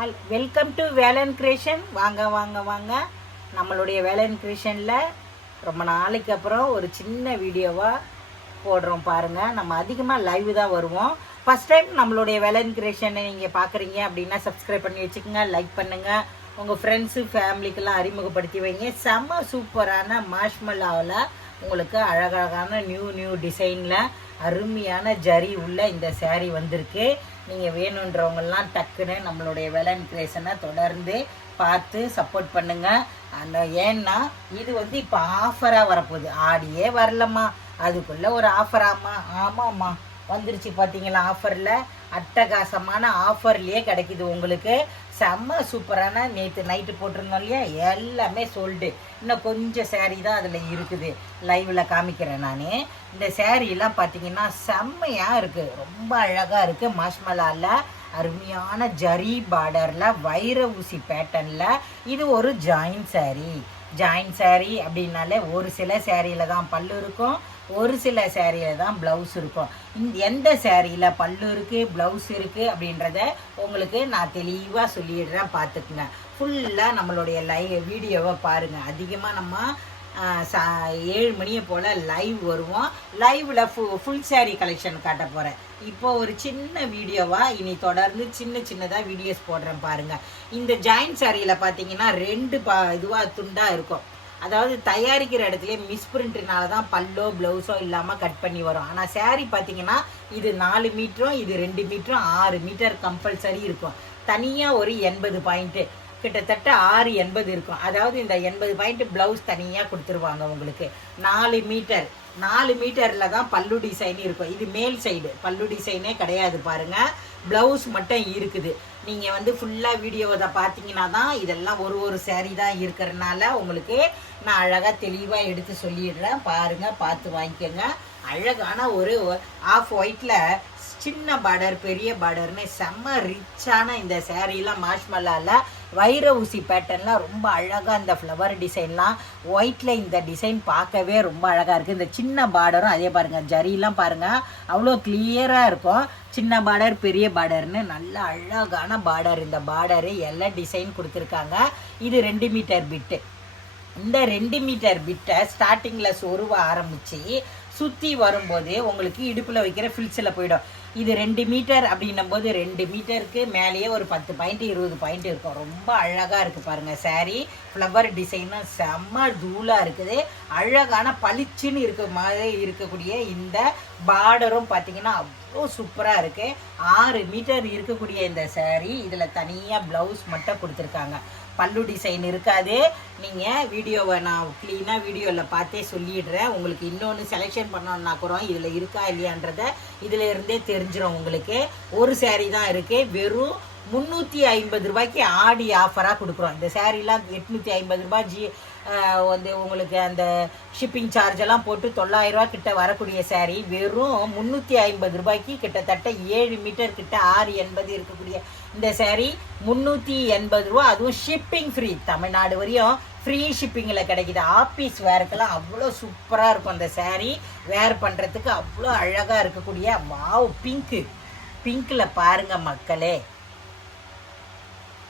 Welcome to Velan creation. வாங்க வாங்க வாங்க. நம்மளுடைய வேலன் கிரியேஷனில் ரொம்ப நாளைக்கு அப்புறம் ஒரு சின்ன வீடியோவாக போடுறோம் பாருங்கள். நம்ம அதிகமாக லைவ் தான் வருவோம். ஃபஸ்ட் டைம் நம்மளுடைய வேலன் கிரியேஷனை நீங்கள் பார்க்குறீங்க அப்படின்னா சப்ஸ்கிரைப் பண்ணி வச்சுக்கோங்க, லைக் பண்ணுங்கள், உங்கள் ஃப்ரெண்ட்ஸு ஃபேமிலிக்கெல்லாம் அறிமுகப்படுத்தி வைங்க. செம்ம சூப்பரான மாஷ்மல்லாவில் உங்களுக்கு அழகழகான நியூ டிசைனில் அருமையான ஜரி உள்ள இந்த சேரீ வந்திருக்கு. நீங்கள் வேணுன்றவங்கெல்லாம் டக்குன்னு நம்மளுடைய வேலன் கிரியேஷனை தொடர்ந்து பார்த்து சப்போர்ட் பண்ணுங்கள். அந்த ஏன்னா இது இப்போ ஆஃபராக வரப்போகுது. ஆடியே வரலம்மா, அதுக்குள்ளே ஒரு ஆஃபராம்மா. ஆமாம்மா, வந்துருச்சு பார்த்தீங்களா? ஆஃபரில் அட்டகாசமான ஆஃபர்லேயே கிடைக்கிது உங்களுக்கு. செம்ம சூப்பரான நேற்று நைட்டு போட்டிருந்தோம் இல்லையா, எல்லாமே சோல்டு. இன்னும் கொஞ்சம் சேரீ தான் அதில் இருக்குது. லைவில் காமிக்கிறேன் நான். இந்த சேரீலாம் பார்த்தீங்கன்னா செம்மையாக இருக்குது, ரொம்ப அழகாக இருக்குது. மாஷ்மலாவில் அருமையான ஜரி பார்டரில் வைர ஊசி பேட்டர்னில் இது ஒரு ஜாயின் சேரீ அப்படின்னாலே ஒரு சில சேரீயில் தான் பல்லு இருக்கும், ஒரு சில சேரீயில் தான் ப்ளவுஸ் இருக்கும். எந்த சேரீயில் பல்லு இருக்குது ப்ளவுஸ் இருக்குது அப்படின்றத உங்களுக்கு நான் தெளிவாக சொல்லிடுறேன், பார்த்துக்குங்க. ஃபுல்லாக நம்மளுடைய வீடியோவை பாருங்கள். அதிகமாக நம்ம 7 மணியை போல் லைவ் வருவோம். லைவில் ஃபுல் சேரீ கலெக்ஷன் காட்ட போகிறேன். இப்போ ஒரு சின்ன வீடியோவாக இனி தொடர்ந்து சின்னதாக வீடியோஸ் போடுறேன் பாருங்கள். இந்த ஜாயின் சேரீயில் பார்த்தீங்கன்னா 2 இதுவாக துண்டாக இருக்கும். அதாவது தயாரிக்கிற இடத்துல மிஸ்பிரிண்ட்னால தான் பல்லோ ப்ளவுஸோ இல்லாமல் கட் பண்ணி வரும். ஆனால் சேரீ பார்த்தீங்கன்னா இது 4 மீட்டரும் இது 2 மீட்டரும் 6 மீட்டர் கம்பல்சரி இருக்கும். தனியாக ஒரு 80 பாயிண்ட்டு, கிட்டத்தட்ட 680 இருக்கும். அதாவது இந்த 80 பாயிண்ட் ப்ளவுஸ் தனியாக கொடுத்துருவாங்க உங்களுக்கு. 4 மீட்டரில் தான் பல்லு டிசைன் இருக்கும். இது மேல் சைடு, பல்லு டிசைனே கிடையாது பாருங்கள், ப்ளவுஸ் மட்டும் இருக்குது. நீங்கள் ஃபுல்லாக வீடியோவை பார்த்தீங்கன்னா தான் இதெல்லாம் ஒரு சேரீ தான் இருக்கிறதுனால உங்களுக்கு நான் அழகாக தெளிவாக எடுத்து சொல்லிடுறேன். பாருங்கள், பார்த்து வாங்கிக்கோங்க. அழகான ஒரு ஆஃப் ஒயிட்டில் சின்ன பார்டர் பெரிய பார்டர்னு செம்ம ரிச்சான இந்த சேரீலாம் மாஷ்மல்லாவில் வைர ஊசி பேட்டர்ன்லாம் ரொம்ப அழகாக, இந்த ஃப்ளவர் டிசைன்லாம் ஒயிட்டில் இந்த டிசைன் பார்க்கவே ரொம்ப அழகாக இருக்குது. இந்த சின்ன பார்டரும் அதே பாருங்கள், ஜரிலாம் பாருங்கள் அவ்வளோ கிளியராக இருக்கும். சின்ன பார்டர் பெரிய பார்டர்னு நல்ல அழகான பார்டர். இந்த பார்டரு எல்லாம் டிசைன் கொடுத்துருக்காங்க. இது 2 மீட்டர் பிட்டு. இந்த 2 மீட்டர் பிட்டை ஸ்டார்டிங்கில் சொருவ ஆரம்பித்து சுற்றி வரும்போது உங்களுக்கு இடுப்பில் வைக்கிற ஃபில்ஸில் போயிடும். இது 2 மீட்டர் அப்படின்னும் போது 2 மீட்டருக்கு மேலேயே ஒரு 10 பாயிண்ட் 20 பாயிண்ட் இருக்கும். ரொம்ப அழகாக இருக்குது பாருங்கள். சாரீ ஃப்ளவர் டிசைனும் செம்ம தூளாக இருக்குது. அழகான பளிச்சுன்னு இருக்க மாதிரி இருக்கக்கூடிய இந்த பார்டரும் பார்த்தீங்கன்னா அவ்வளோ சூப்பராக இருக்குது. 6 மீட்டர் இருக்கக்கூடிய இந்த சாரீ இதில் தனியாக ப்ளவுஸ் மட்டும் கொடுத்துருக்காங்க. பல்லு டிசைன் இருக்காது. நீங்கள் வீடியோவை நான் க்ளீனாக வீடியோவில் பார்த்தே சொல்லிடுறேன். உங்களுக்கு இன்னொன்று செலெக்ஷன் பண்ணோன்னா கூட இதில் இருக்கா இல்லையான்றதை இதில் இருந்தே தெரிஞ்சிடும் உங்களுக்கு. ஒரு சேரீ தான் இருக்குது. வெறும் 350 ரூபாய்க்கு ஆடி ஆஃபராக கொடுக்குறோம். இந்த சேரீலாம் 850 ரூபாய் உங்களுக்கு அந்த ஷிப்பிங் சார்ஜ் எல்லாம் போட்டு 900 ரூபா கிட்ட வரக்கூடிய சேரீ வெறும் 350 ரூபாய்க்கு கிட்டத்தட்ட 7 மீட்டர் கிட்ட 680 இருக்கக்கூடிய இந்த சேரீ 380 ரூபா. அதுவும் ஷிப்பிங் ஃப்ரீ, தமிழ்நாடு வரையும் ஃப்ரீ ஷிப்பிங்கில் கிடைக்கிது. ஆஃபீஸ் வேருக்கெல்லாம் அவ்வளோ சூப்பராக இருக்கும். அந்த சேரீ வேர் பண்ணுறதுக்கு அவ்வளோ அழகாக இருக்கக்கூடிய வாவ் பிங்க்கில் பாருங்கள் மக்களே,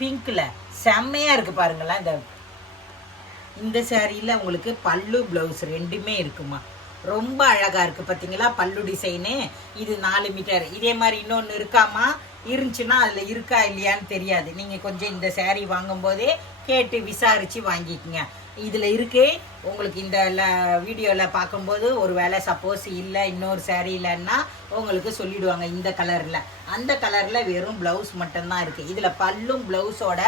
பிங்க்கில் செம்மையாக இருக்குது பாருங்களேன். இந்த சேரீயில் உங்களுக்கு பல்லு ப்ளவுஸ் 2மே இருக்குமா, ரொம்ப அழகாக இருக்குது பார்த்தீங்களா? பல்லு டிசைனு இது 4 மீட்டர். இதே மாதிரி இன்னொன்று இருக்காமா, இருந்துச்சுன்னா அதில் இருக்கா இல்லையான்னு தெரியாது. நீங்கள் கொஞ்சம் இந்த சேரீ வாங்கும்போதே கேட்டு விசாரித்து வாங்கிக்கோங்க. இதில் இருக்குது உங்களுக்கு. இந்த வீடியோவில் பார்க்கும்போது ஒரு வேளை சப்போஸ் இல்லை இன்னொரு சேரீ இல்லைன்னா உங்களுக்கு சொல்லிவிடுவாங்க. இந்த கலரில் அந்த கலரில் வெறும் ப்ளவுஸ் மட்டும்தான் இருக்குது. இதில் பல்லும் ப்ளவுஸோட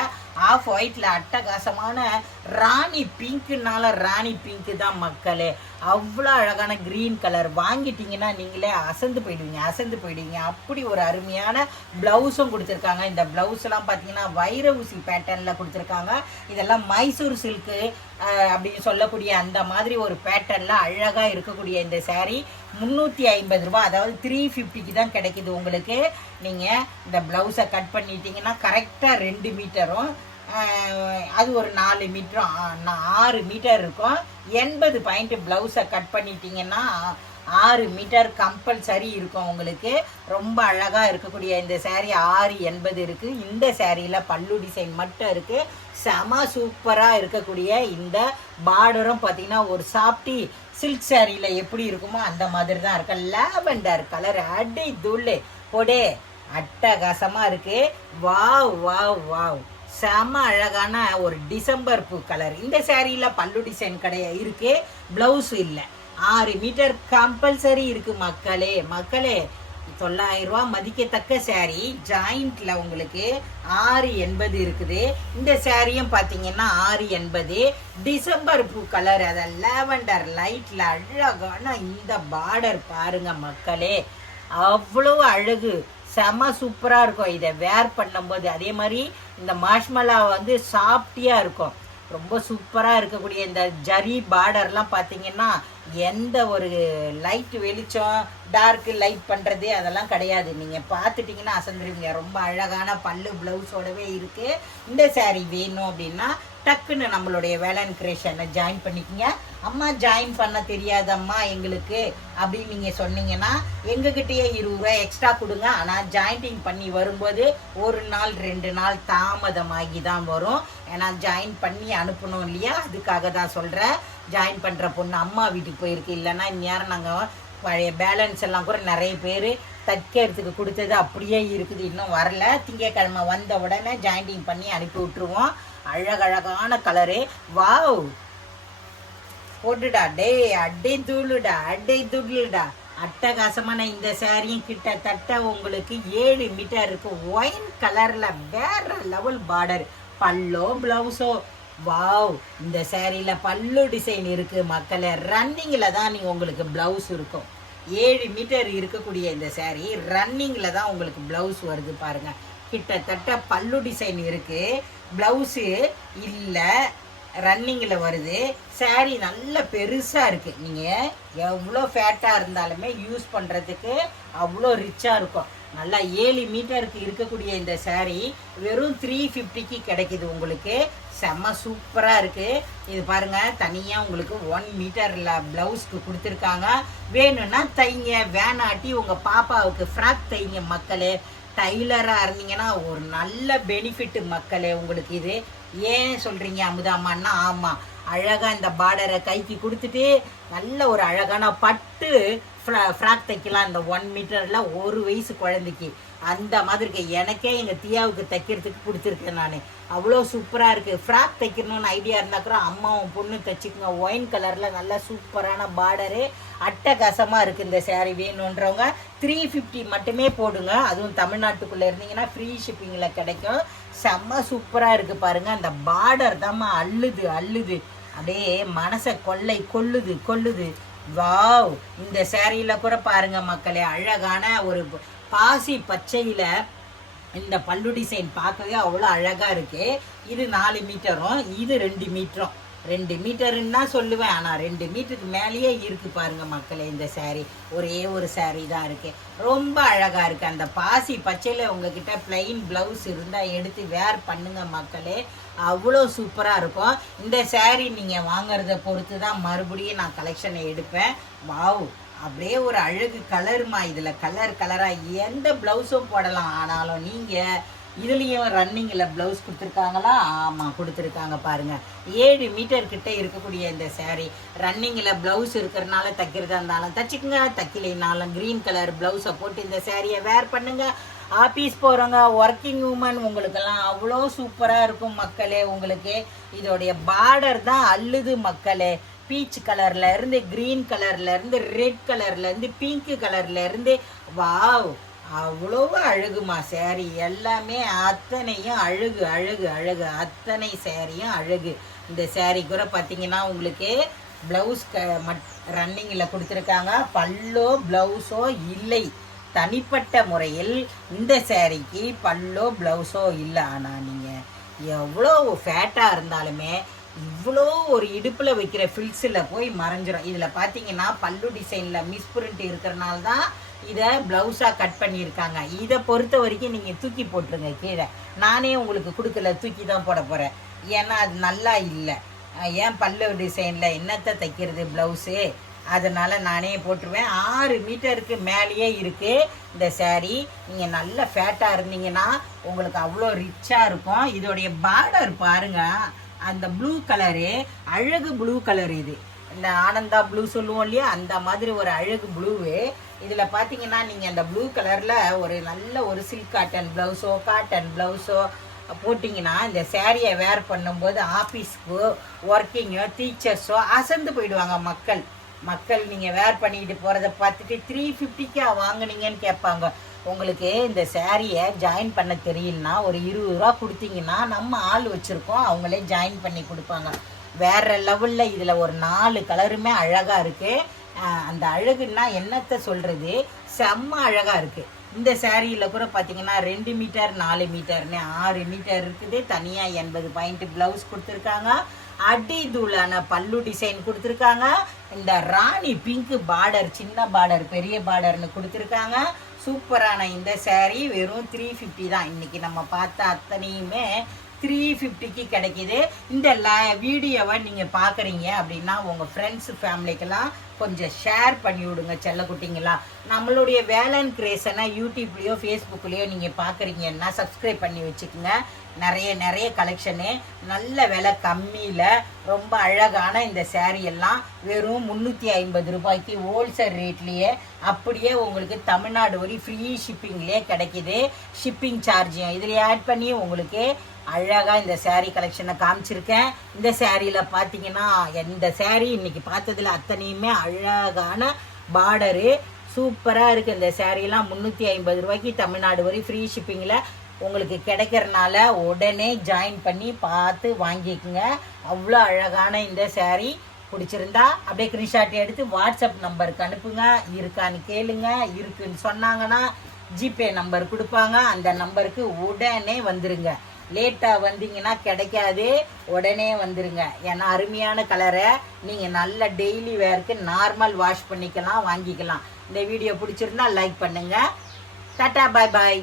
ஆஃப் ஒயிட்டில் அட்டகாசமான ராணி பிங்க்குனால ராணி பிங்க்கு தான் மக்களே. அவ்வளோ அழகான க்ரீன் கலர். வாங்கிட்டீங்கன்னா நீங்களே அசந்து போயிடுவீங்க. அப்படி ஒரு அருமையான ப்ளவுஸும் கொடுத்துருக்காங்க. இந்த ப்ளவுஸ்லாம் பார்த்தீங்கன்னா வைர ஊசி பேட்டர்னில் கொடுத்துருக்காங்க. இதெல்லாம் மைசூர் சில்க்கு அப்படின்னு சொல்லக்கூடிய அந்த மாதிரி ஒரு பேட்டர்னில் அழகாக இருக்கக்கூடிய இந்த சேரீ 350 ரூபா, அதாவது 350க்கு தான் கிடைக்கிது உங்களுக்கு. நீங்கள் இந்த ப்ளவுஸை கட் பண்ணிட்டீங்கன்னா கரெக்டாக 2 மீட்டரும் அது ஒரு 4 மீட்டரும் 6 மீட்டர் இருக்கும். 80 பாயிண்ட் ப்ளவுஸை கட் பண்ணிட்டீங்கன்னா 6 மீட்டர் கம்பல்சரி இருக்கும் உங்களுக்கு. ரொம்ப அழகாக இருக்கக்கூடிய இந்த சேரீ 680 இருக்குது. இந்த சேரீயில் பல்லு டிசைன் மட்டும் இருக்குது. செம சூப்பராக இருக்கக்கூடிய இந்த பார்டரும் பார்த்தீங்கன்னா ஒரு சாப்டி சில்க் சேரீயில் எப்படி இருக்குமோ அந்த மாதிரி தான் இருக்கு. லாவெண்டர் கலர் அடி தூள் பொடே அட்டகாசமாக இருக்குது. வாவ் வாவ் வாவ், செம அழகான ஒரு டிசம்பர் பூ கலர். இந்த சேரீயில் பல்லு டிசைன் இருக்கு, பிளவுஸ் இல்லை. 6 மீட்டர் கம்பல்சரி இருக்கு மக்களே. 900 ரூபா மதிக்கத்தக்க சேரீ. ஜாயிண்ட்ல உங்களுக்கு 680 இருக்குது. இந்த சேரீயும் பார்த்தீங்கன்னா 680. டிசம்பர் பூ கலர், அதை லாவெண்டர் லைட்ல அழகான இந்த பார்டர் பாருங்க மக்களே, அவ்வளோ அழகு, செம சூப்பராக இருக்கும் இதை வேர் பண்ணும்போது. அதே மாதிரி இந்த மாஷ்மலா வந்து சாஃப்டியாக இருக்கும். ரொம்ப சூப்பராக இருக்கக்கூடிய இந்த ஜரி பார்டர்லாம் பார்த்தீங்கன்னா எந்த ஒரு லைட் வெளிச்சம் டார்க்கு லைட் பண்ணுறது அதெல்லாம் கிடையாது. நீங்கள் பார்த்துட்டிங்கன்னா அசந்துருவீங்க. ரொம்ப அழகான பல்லு ப்ளவுஸோடவே இருக்குது. இந்த சேரீ வேணும் அப்படின்னா டக்குன்னு நம்மளுடைய வேலன் கிரியேஷனை ஜாயின் பண்ணிக்கோங்க. அம்மா ஜாயின் பண்ண தெரியாதம்மா எங்களுக்கு அப்படின்னு நீங்கள் சொன்னீங்கன்னா எங்ககிட்டயே 20 ரூபா எக்ஸ்ட்ரா கொடுங்க. ஆனால் ஜாயிண்டிங் பண்ணி வரும்போது 1 நாள் 2 நாள் தாமதமாகி தான் வரும். ஏன்னா ஜாயின் பண்ணி அனுப்பணும் இல்லையா, அதுக்காக தான் சொல்கிறேன். ஜாயின் பண்ணுற பொண்ணு அம்மா வீட்டுக்கு போயிருக்கு. இல்லைன்னா இந்நேரம் நாங்கள் பழைய பேலன்ஸ் எல்லாம் கூட நிறைய பேர் தைக்கிறதுக்கு கொடுத்தது அப்படியே இருக்குது, இன்னும் வரல. திங்கக்கிழமை வந்த உடனே ஜாயிண்டிங் பண்ணி அனுப்பி விட்டுருவோம். அழகழகான கலரு. வாவ், போட்டுடா டே, அட்டை தூளுடா, அட்டை துள்ளுடா. அட்டகாசமான இந்த சேரீயும் கிட்டத்தட்ட உங்களுக்கு 7 மீட்டர் இருக்கு. ஒயின் கலர்ல வேற லெவல் பார்டர். பல்லோ பிளவுஸோ வாவ். இந்த சேரீல பல்லு டிசைன் இருக்கு மக்களே. ரன்னிங்ல தான் நீங்க உங்களுக்கு பிளவுஸ் இருக்கும். 7 மீட்டர் இருக்கக்கூடிய இந்த சேரீ ரன்னிங்ல தான் உங்களுக்கு பிளவுஸ் வருது பாருங்க. கிட்டத்தட்ட பல்லு டிசைன் இருக்கு, பிளவுஸு இல்லை, ரன்னிங்கில் வருது. சேரீ நல்ல பெருசாக இருக்குது. நீங்கள் எவ்வளோ ஃபேட்டாக இருந்தாலுமே யூஸ் பண்ணுறதுக்கு அவ்வளோ ரிச்சாக இருக்கும். நல்லா 7 மீட்டருக்கு இருக்கக்கூடிய இந்த சேரீ வெறும் 350க்கு கிடைக்கிது உங்களுக்கு. செம்ம சூப்பராக இருக்குது. இது பாருங்கள், தனியாக உங்களுக்கு 1 மீட்டரில் ப்ளவுஸ்க்கு கொடுத்துருக்காங்க. வேணும்னா தைங்க, வேணாட்டி உங்கள் பாப்பாவுக்கு ஃப்ராக் தைங்க மக்களே. டைலராக இருந்தீங்கன்னா ஒரு நல்ல பெனிஃபிட்டு மக்களே உங்களுக்கு. இது ஏன் சொல்கிறீங்க அமுதாமான்னா, ஆமாம், அழகாக இந்த பார்டரை கைக்கு கொடுத்துட்டு நல்ல ஒரு அழகான பட்டு ஃப்ராக் தைக்கலாம். இந்த 1 மீட்டரில் 1 வயசு குழந்தைக்கு அந்த மாதிரி எனக்கே எங்கள் தியாவுக்கு தைக்கிறதுக்கு கொடுத்துருக்கேன் நான். அவ்வளோ சூப்பராக இருக்குது. ஃப்ராக் தைக்கணும்னு ஐடியா இருந்தாக்கூட அம்மாவும் பொண்ணு தைச்சிக்கோங்க. ஒயின் கலரில் நல்ல சூப்பரான பார்டரு, அட்டகாசமாக இருக்குது. இந்த சேரீ வேணுன்றவங்க 350 மட்டுமே போடுங்க. அதுவும் தமிழ்நாட்டுக்குள்ளே இருந்தீங்கன்னா ஃப்ரீ ஷிப்பிங்கில் கிடைக்கும். செம்ம சூப்பராக இருக்குது பாருங்கள். அந்த பார்டர் தாம்மா அள்ளுது அள்ளுது, அப்படியே மனசை கொள்ளுது. வாவ். இந்த சேரீயில் கூட பாருங்க மக்களே, அழகான ஒரு பாசி பச்சையில் இந்த பல்லு டிசைன் பார்க்கவே அவ்வளோ அழகாக இருக்குது. இது 4 மீட்டரும், இது 2 மீட்டரும். 2 மீட்டருன்னா சொல்லுவேன், ஆனால் 2 மீட்டருக்கு மேலேயே இருக்குது பாருங்க மக்களே. இந்த சேரீ ஒரே ஒரு சேரீ தான் இருக்குது. ரொம்ப அழகாக இருக்குது. அந்த பாசி பச்சையில் உங்ககிட்ட பிளைன் ப்ளவுஸ் இருந்தால் எடுத்து வேர் பண்ணுங்க மக்களே, அவ்வளோ சூப்பராக இருக்கும். இந்த சேரீ நீங்கள் வாங்குறத பொறுத்து தான் மறுபடியும் நான் கலெக்ஷனை எடுப்பேன். வாவ், அப்படியே ஒரு அழகு கலருமா. இதில் கலராக எந்த ப்ளவுஸும் போடலாம். ஆனாலும் நீங்கள் இதுலேயும் ரன்னிங்கில் ப்ளவுஸ் கொடுத்துருக்காங்களா? ஆமாம், கொடுத்துருக்காங்க பாருங்கள். 7 மீட்டர் கிட்டே இருக்கக்கூடிய இந்த சேரீ ரன்னிங்கில் ப்ளவுஸ் இருக்கிறனால தைக்கிறதா இருந்தாலும் தைச்சிக்கங்க, தைக்கலைனாலும் க்ரீன் கலர் ப்ளவுஸை போட்டு இந்த சேரீயை வேர் பண்ணுங்கள். ஆஃபீஸ் போகிறவங்க, ஒர்க்கிங் உமன், உங்களுக்கெல்லாம் அவ்வளோ சூப்பராக இருக்கும் மக்களே. உங்களுக்கு இதோடைய பார்டர் தான் அள்ளுது மக்களே. பீச் கலர்ல இருந்து, கிரீன் கலர்ல இருந்து, ரெட் கலர்ல இருந்து, பிங்க் கலர்ல இருந்து, வாவ், அவ்வளோ அழகுமா சேரீ. எல்லாமே அத்தனையும் அழகு, அத்தனை சேரீயும் அழகு. இந்த சேரீ கூட பார்த்தீங்கன்னா உங்களுக்கு ப்ளவுஸ் ரன்னிங்கில் கொடுத்துருக்காங்க. பல்லோ ப்ளவுஸோ இல்லை. தனிப்பட்ட முறையில் இந்த சேரீக்கு பல்லோ ப்ளவுஸோ இல்லை. ஆனால் நீங்கள் எவ்வளோ ஃபேட்டாக இருந்தாலுமே இவ்வளோ ஒரு இடுப்பில் வைக்கிற ஃபில்ஸில் போய் மறைஞ்சிடும். இதில் பார்த்தீங்கன்னா பல்லு டிசைனில் மிஸ்பிரிண்ட் இருக்கிறனால தான் இதை ப்ளவுஸாக கட் பண்ணியிருக்காங்க. இதை பொறுத்த வரைக்கும் நீங்கள் தூக்கி போட்டுருங்க கீழே. நானே உங்களுக்கு கொடுக்கல, தூக்கி தான் போட போகிறேன். ஏன்னா அது நல்லா இல்லை. ஏன் பல்லு டிசைனில் என்னத்தை தைக்கிறது ப்ளவுஸு? அதனால் நானே போட்டுருவேன். 6 மீட்டருக்கு மேலேயே இருக்குது இந்த சேரீ. நீங்கள் நல்ல ஃபேட்டாக இருந்தீங்கன்னா உங்களுக்கு அவ்வளோ ரிச்சாக இருக்கும். இதோடைய பார்டர் பாருங்கள், அந்த ப்ளூ கலரு, அழகு ப்ளூ கலர். இது இந்த ஆனந்தா ப்ளூ சொல்லுவோம் இல்லையா, அந்த மாதிரி ஒரு அழகு ப்ளூவு. இதில் பார்த்தீங்கன்னா நீங்கள் அந்த ப்ளூ கலரில் ஒரு நல்ல ஒரு சில்க் காட்டன் ப்ளவுஸோ போட்டிங்கன்னா இந்த சேரீயை வேர் பண்ணும்போது ஆஃபீஸ்க்கு ஒர்க்கிங்கோ டீச்சர்ஸோ அசந்து போயிடுவாங்க. மக்கள் நீங்கள் வேர் பண்ணிக்கிட்டு போகிறத பார்த்துட்டு 350க்கா வாங்கினீங்கன்னு கேட்பாங்க. உங்களுக்கு இந்த சேரீயை ஜாயின் பண்ண தெரியலனா ஒரு 20 ரூபா கொடுத்தீங்கன்னா நம்ம ஆள் வச்சுருக்கோம், அவங்களே ஜாயின் பண்ணி கொடுப்பாங்க. வேறு லெவலில் இதில் ஒரு 4 கலருமே அழகாக இருக்குது. அந்த அழகுன்னா என்னத்தை சொல்கிறது, செம்ம அழகாக இருக்குது. இந்த சேரீயில் கூட பார்த்தீங்கன்னா 2 மீட்டர் 4 மீட்டர்னு 6 மீட்டர் இருக்குது. தனியாக 80 பாயிண்ட் ப்ளவுஸ் கொடுத்துருக்காங்க. அடி தூளான பல்லு டிசைன் கொடுத்துருக்காங்க. இந்த ராணி பிங்க் பார்டர், சின்ன பார்டர் பெரிய பார்டர்னு கொடுத்துருக்காங்க. சூப்பரான இந்த சேரீ வெறும் 350 தான். இன்றைக்கி நம்ம பார்த்த அத்தனையுமே 350க்கு கிடைக்கிது. இந்த வீடியோவை நீங்கள் பார்க்குறீங்க அப்படின்னா உங்கள் ஃப்ரெண்ட்ஸு ஃபேமிலிக்கெல்லாம் கொஞ்சம் ஷேர் பண்ணி விடுங்க செல்லக்குட்டிங்களா. நம்மளுடைய வேலன் கிரியேஷனை யூடியூப்லேயோ ஃபேஸ்புக்லேயோ நீங்கள் பார்க்குறீங்கன்னா சப்ஸ்கிரைப் பண்ணி வச்சுக்கோங்க. நிறைய கலெக்ஷனு, நல்ல விலை கம்மியில் ரொம்ப அழகான இந்த சேரீ எல்லாம் வெறும் 350 ரூபாய்க்கு ஹோல்சேல் ரேட்லேயே அப்படியே உங்களுக்கு தமிழ்நாடு வரை ஃப்ரீ ஷிப்பிங்லேயே கிடைக்கிது. ஷிப்பிங் சார்ஜையும் இதில் ஆட் பண்ணி உங்களுக்கு அழகாக இந்த சேரீ கலெக்ஷனை காமிச்சிருக்கேன். இந்த சேரீயில் பார்த்தீங்கன்னா இந்த சேரீ இன்றைக்கி பார்த்ததில் அத்தனையுமே அழகான பார்டரு சூப்பராக இருக்குது. இந்த சேரீலாம் 350 ரூபாய்க்கு தமிழ்நாடு வரை ஃப்ரீ ஷிப்பிங்கில் உங்களுக்கு கிடைக்கிறனால உடனே ஜாயின் பண்ணி பார்த்து வாங்கிக்கோங்க. அவ்வளோ அழகான இந்த சேரீ பிடிச்சிருந்தா அப்படியே ஸ்க்ரீன்ஷாட் எடுத்து வாட்ஸ்அப் நம்பருக்கு அனுப்புங்க. இருக்கான்னு கேளுங்க. இருக்குன்னு சொன்னாங்கன்னா ஜிபே நம்பர் கொடுப்பாங்க, அந்த நம்பருக்கு உடனே வந்துருங்க. லேட்டாக வந்தீங்கன்னா கிடைக்காது, உடனே வந்துருங்க. ஏன்னா அருமையான கலரை நீங்கள் நல்ல டெய்லி வேருக்கு நார்மல் வாஷ் பண்ணிக்கலாம், வாங்கிக்கலாம். இந்த வீடியோ பிடிச்சிருந்தா லைக் பண்ணுங்கள். டாட்டா, பாய் பாய்.